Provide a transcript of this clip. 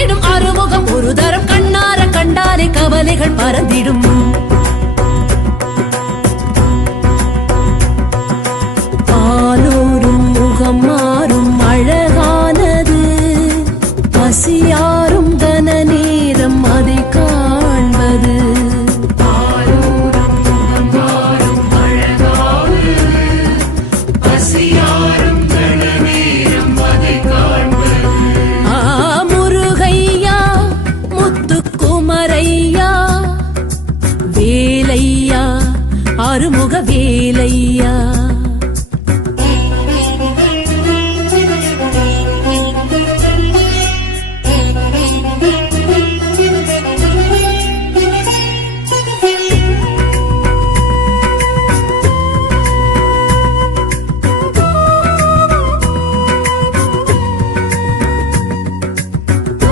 காத்திடும் அறுமுகம் ஒரு தரம் கண்ணார கண்டாலே கவலைகள் பறந்திடும். பாலோரும் முகம் மாறும் அழகானது, பசியாரும் கன நேரம் அதை காண்பது. அறுமுக வேலையா